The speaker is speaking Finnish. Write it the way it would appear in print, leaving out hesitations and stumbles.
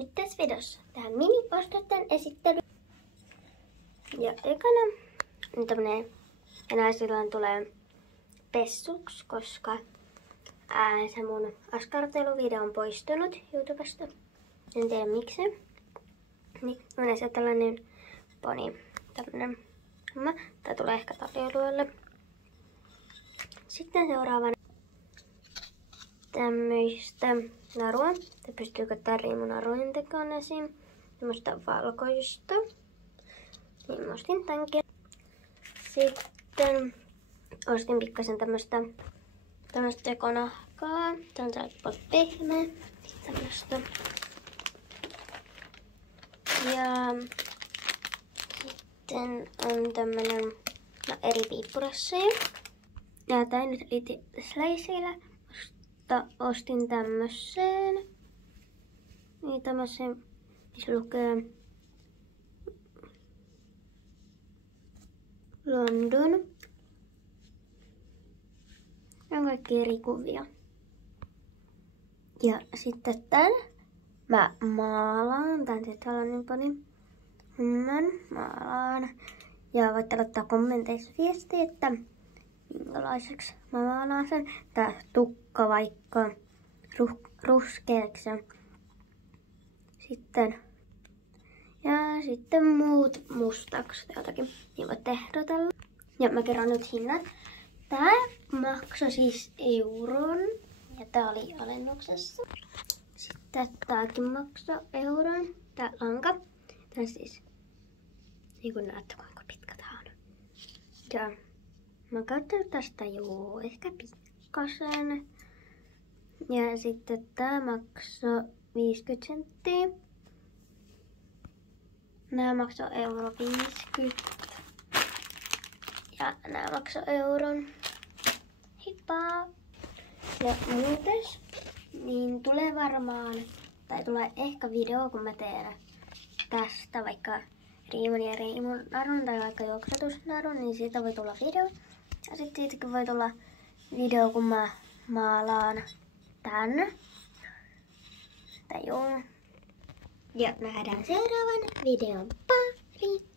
Nyt tässä videossa tähän mini-ostosten esittely. Ja ekana tämmönen enää silloin tulee pessuks, koska se mun askarteluvideo on poistunut YouTubesta. En tiedä miksi. Niin on se tällainen poni, tämmönen homma. Tää tulee ehkä tarjoiluille. Sitten seuraavana tämmöistä narua. Te pystyykö tärriin mun narujen tekoon esim. Tämmöstä valkoista. Niin mä ostin tämänkin. Sitten ostin pikkasen tämmöstä tekonahkaa. Tää on sellainen pehmeä. Tämmöstä. Ja sitten on tämmönen eri piippurasseja. Ja tää nyt liitti sliceillä. Ostin tämmösen. Niin tämmösen, missä lukee London. Ja kaikki eri kuvia. Ja sitten tän mä maalaan. Tän siis tällainen pani. Maalaan. Ja voitte laittaa kommenteissa viestiä, että minkälaiseksi mä maalaan sen. Tää tukka vaikka ruskeaksi. Sitten muut mustaksi jotakin. Niin voitte ehdotella. Ja mä kerron nyt hinnat. Tää maksoi siis euron. Ja tää oli alennuksessa. Sitten tääkin maksoi euron. Tää lanka. Tää siis, niin kuin näette kuinka pitkä tää on. Ja mä oon käyttänyt tästä ehkä pikkasen. Ja sitten tää maksoi 50 senttiä. Nää maksoi euro 50. Ja nää maksoi euron. Heippa! Ja muutes, niin tulee varmaan, tai tulee ehkä video, kun mä teen tästä vaikka riimun ja riimun narun tai vaikka juoksutusnarun, niin siitä voi tulla video. Ja sitten siitäkin voi tulla video, kun mä maalaan tän. Tai joo. Ja nähdään seuraavan videon pari.